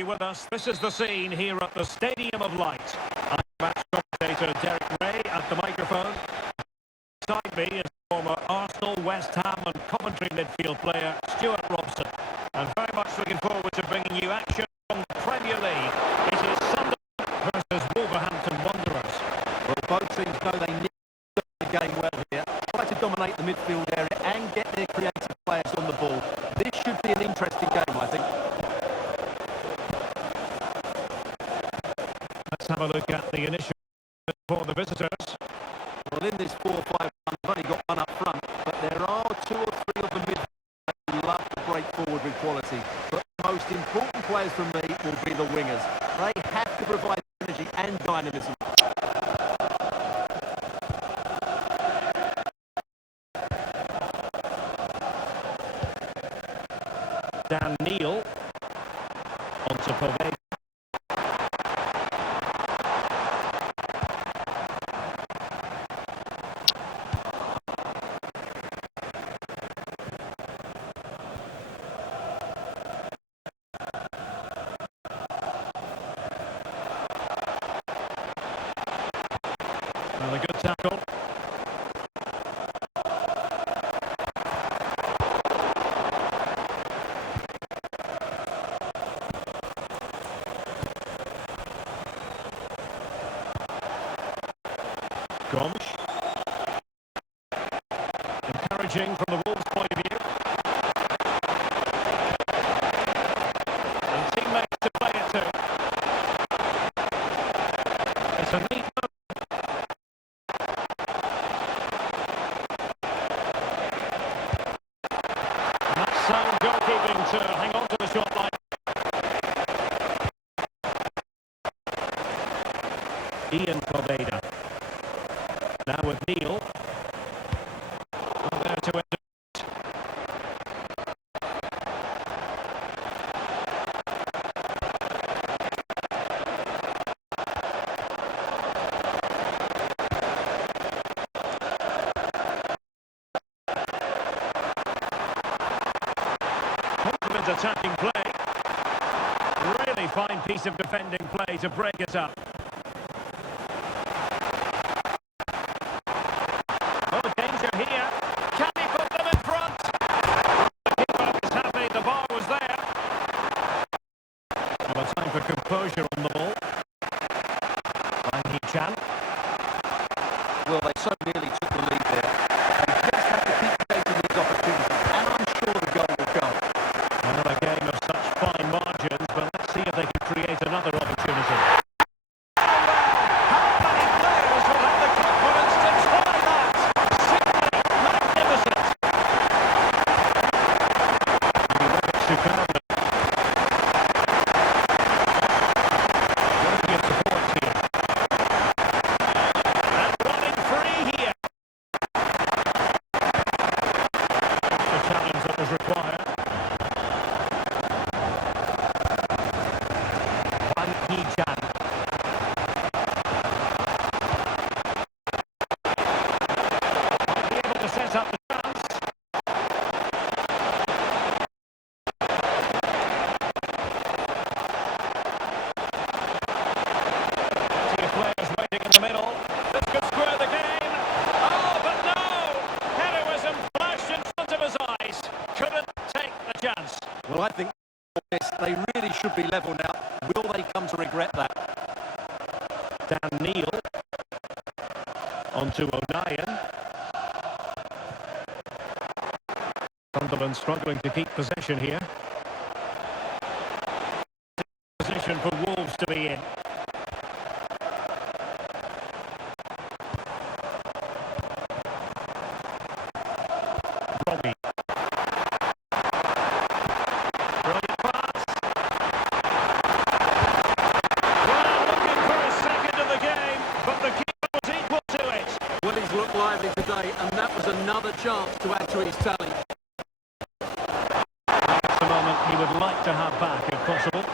you with us. This is the scene here at the Stadium of Light. I'm match commentator Derek Ray at the microphone. Beside me is former Arsenal, West Ham and Coventry midfield player Stuart Robson. And very much looking forward to bringing you action from the Premier League. It is Sunderland versus Wolverhampton Wanderers. Well, both teams know they need to play the game well here. Try to dominate the midfield area and get their creative players on the ball. This should be an interesting game, I think. Let's have a look at the initial for the visitors. Well, in this 4-5-1, they've only got one up front, but there are 2 or 3 of the midfielders who love to break forward with quality. But the most important players for me will be the wingers. They have to provide energy and dynamism. Dan Neil onto Poveda. Another good tackle. Gomes. Encouraging from the Wolves' point of view. And teammates to play it to. It's a neat move. And that's sound goalkeeping to hang on to the shot line. Ian Poveda. Now with Neil. There to end it. Confident attacking play. Really fine piece of defending play to break it up. Here, can he put them in front? The keeper is happy, the bar was there. Well, a time for composure on the ball. Wang Hee-chan. Well, they so nearly took the lead there. They just have to keep taking these opportunities, and I'm sure the goal will come. Another game of such fine margins, but let's see if they can create another opportunity. Well, I think they really should be level now. Will they come to regret that? Dan Neil onto O'Nien. Sunderland struggling to keep possession here. Position for Wolves to be in. Robbie. Brilliant pass. Well, looking for a second of the game, but the keeper was equal to it. Well, he's looked lively today, and that was another chance to add to his tally. That's the moment he would like to have back, if possible.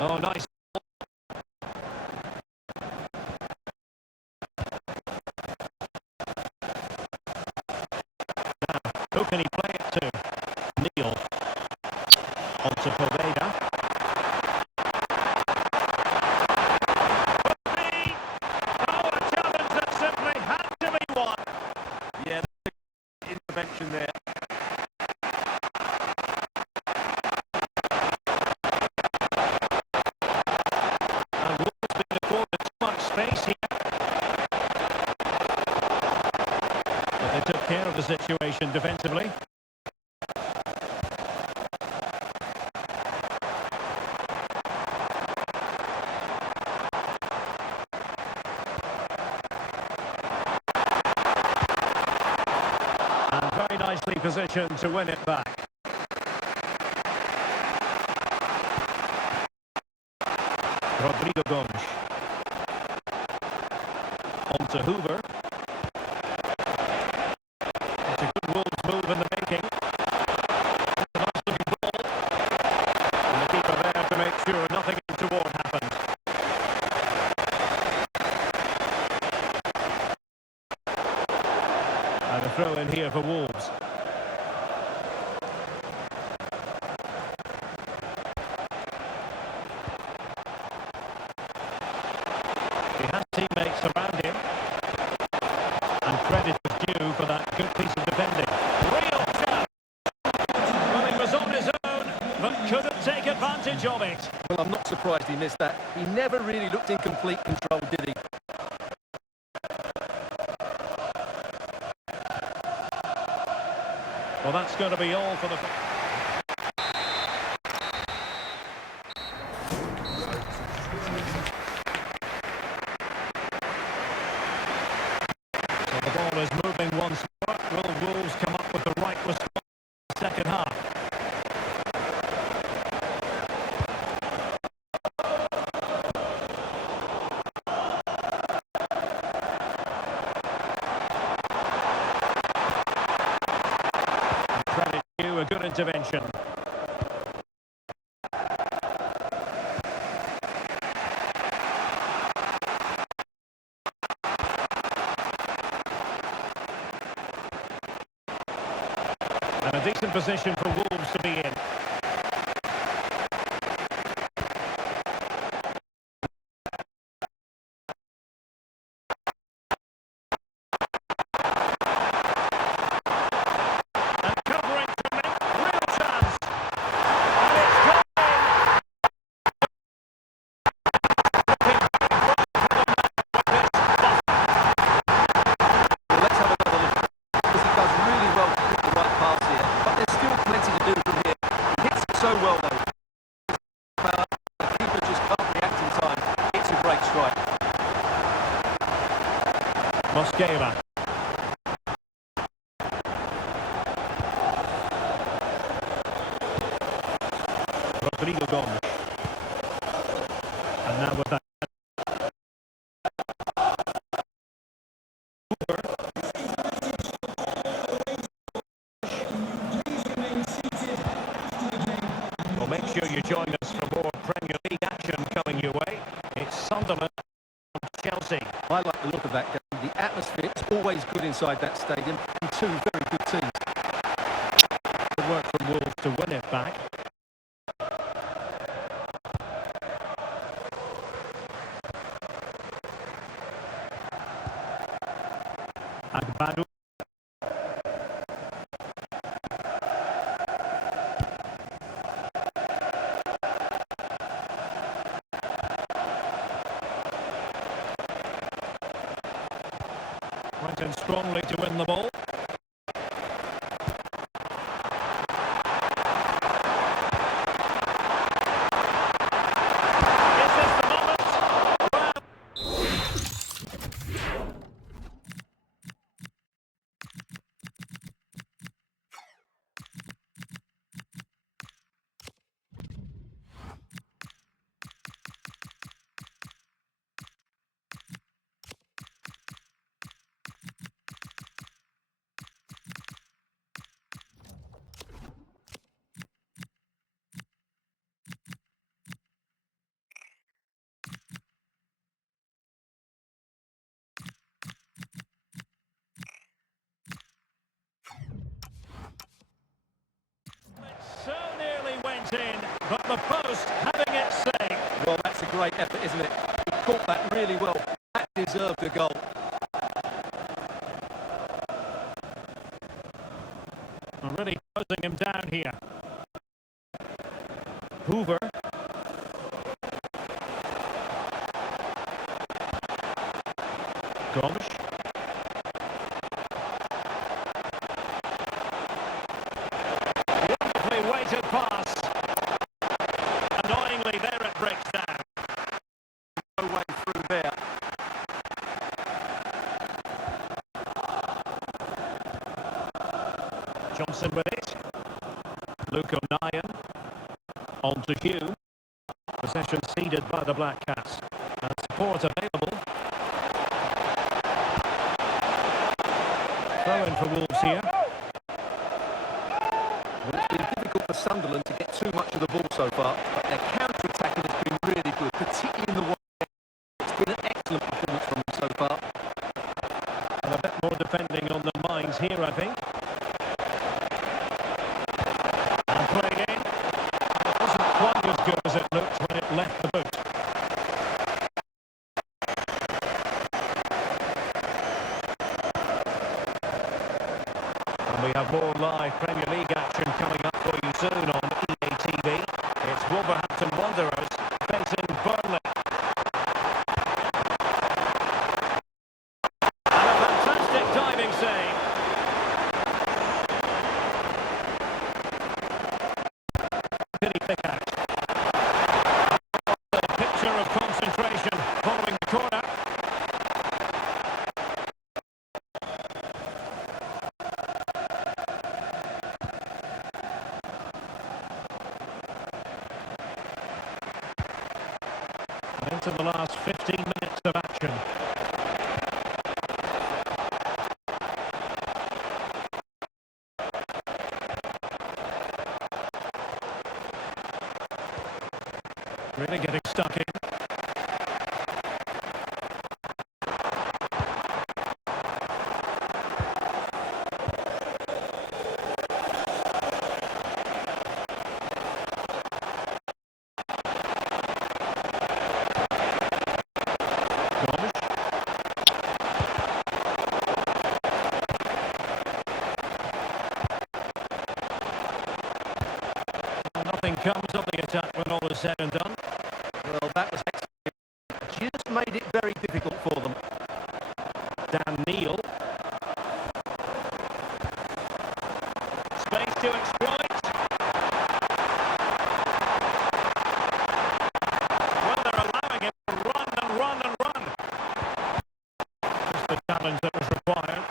Oh, nice. Who can he play it to? Neil. On to Poveda. Oh, a challenge that simply had to be won. Yeah, intervention there. And Wolves being afforded too much space here. But they took care of the situation defensively. And very nicely positioned to win it back. Rodrigo Gomes. On to Hoover. It's a good Wolves move in the making. That's a nice looking ball. And the keeper there to make sure nothing untoward happens. And a throw in here for Wolves. He has teammates around him. And credit is due for that good piece of defending. Real chance! Well, he was on his own, but couldn't take advantage of it. Well, I'm not surprised he missed that. He never really looked in complete control, did he? Well, that's going to be all for the... So the ball is moving once more. Will Wolves come up with the right response in the second half? Credit to a good intervention. And a decent position for Wolves to be in. And covering to make real chance. And it's gone in. Well, let's have another look. Because he does really well to pick the right pass here. But there's still plenty to do from here. He hits it so well, though. The keeper just can't react in time. It's a great strike. Mosquera. Rodrigo Gomes. And now with that. Well, make sure you join us for more Premier League action coming your way. It's Sunderland and Chelsea. I like the look of that game. The atmosphere is always good inside that stadium. And two very good teams. Good work from Wolves to win it back. Agbadu. Went in strongly to win the ball. Is this the moment? Well, but the post having its say. Well, that's a great effort, isn't it? He caught that really well. That deserved a goal. Already closing him down here. Hoover. Gomes. Beautifully weighted pass. Annoyingly, there it breaks down. No way through there. Johnson with it. Luke O'Nien. On to Hugh. Possession ceded by the Black Cats. And support available. Throw in for Wolves here. Well, it's been difficult for Sunderland to get too much of the ball so far, but their counter-attacking has been really good, particularly in the wide. It's been an excellent performance from them so far. And a bit more defending on the minds here, I think. And played in. It wasn't quite as good as it looked when it left the boot. And we have more live Premier League action coming up for you soon on EA TV. It's Wolverhampton Wanderers facing Burnley. And a fantastic diving save. Did he pick out? A picture of concentration following the corner. Into the last 15 minutes of action. Really getting stuck in. Gomes. Nothing comes of the attack when all is said and done. Well, that was excellent. Just made it very difficult for them. Dan Neil. Space to exploit. Well, they're allowing him to run and run and run. Just the challenge that was required.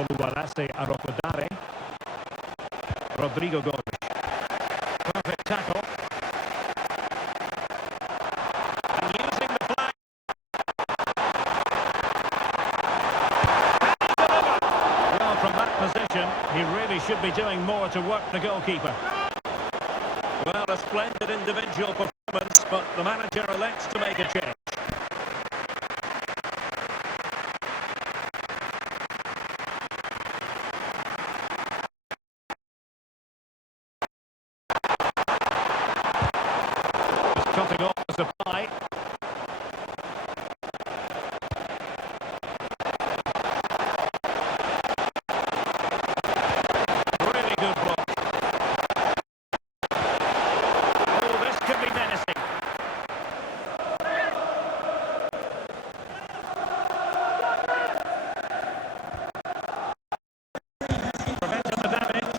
Oluwalase Arokodare. Rodrigo Gomes. Perfect tackle. And using the flag. Well, from that position, he really should be doing more to work the goalkeeper. Well, a splendid individual performance, but the manager elects to make a change. Chopping off the supply. Really good block. Oh, this could be menacing. Preventing the damage.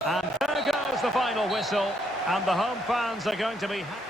And there goes the final whistle, and the home fans are going to be happy.